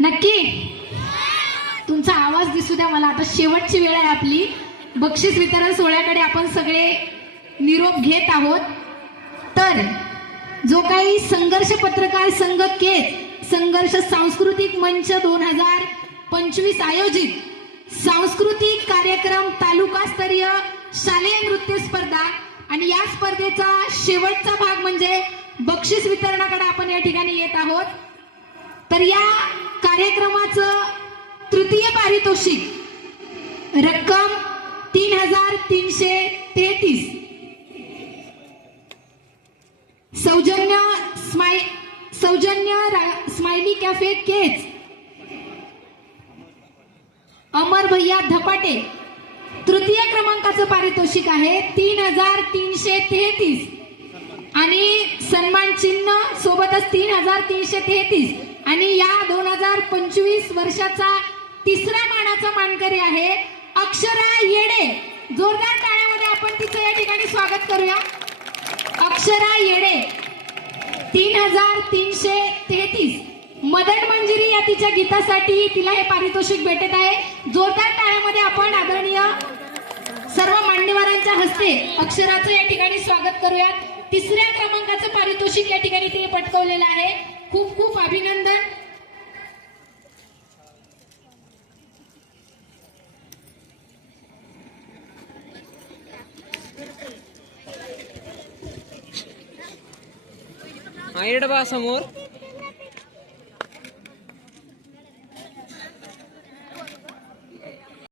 नक्की तुमचा आवाज दिसू द्या मला. आता शेवटची वेळ आहे आपली. बक्षीस वितरण सोहळ्याकडे आपण सगळे निरोप घेत आहोत. तर जो काही संघर्ष पत्रकार संघ केज संघर्ष सांस्कृतिक मंच 2025 आयोजित सांस्कृतिक कार्यक्रम तालुकास्तरीय शालेय नृत्य स्पर्धा आणि या स्पर्धेचा शेवटचा भाग म्हणजे बक्षीस वितरणाकडे आपण या ठिकाणी येत आहोत. तर या कार्यक्रमाचं तृतीय पारितोषिक रक्कम 3,333. सौजन्य स्माइली कॅफे केज अमर भैया धपाटे तृतीय क्रमांकाचं पारितोषिक आहे 3,333 आणि सन्मान चिन्ह सोबतच 3,333 आणि या 2025 वर्षाचा तिसऱ्या मानाचा मानकरी आहे अक्षरा येडे. जोरदार टाळ्यामध्ये आपण तिचं या ठिकाणी स्वागत करूया. अक्षरा येडे 3,333. मदन मंजिरी या तिच्या गीतासाठी तिला हे पारितोषिक भेटत आहे. जोरदार टाळ्यामध्ये आपण आदरणीय सर्व मान्यवरांच्या हस्ते अक्षराचं या ठिकाणी स्वागत करूया. तिसऱ्या क्रमांकाचं पारितोषिक या ठिकाणी तिने पटकावलेलं आहे. खूप खूप अभिनंदन. समोर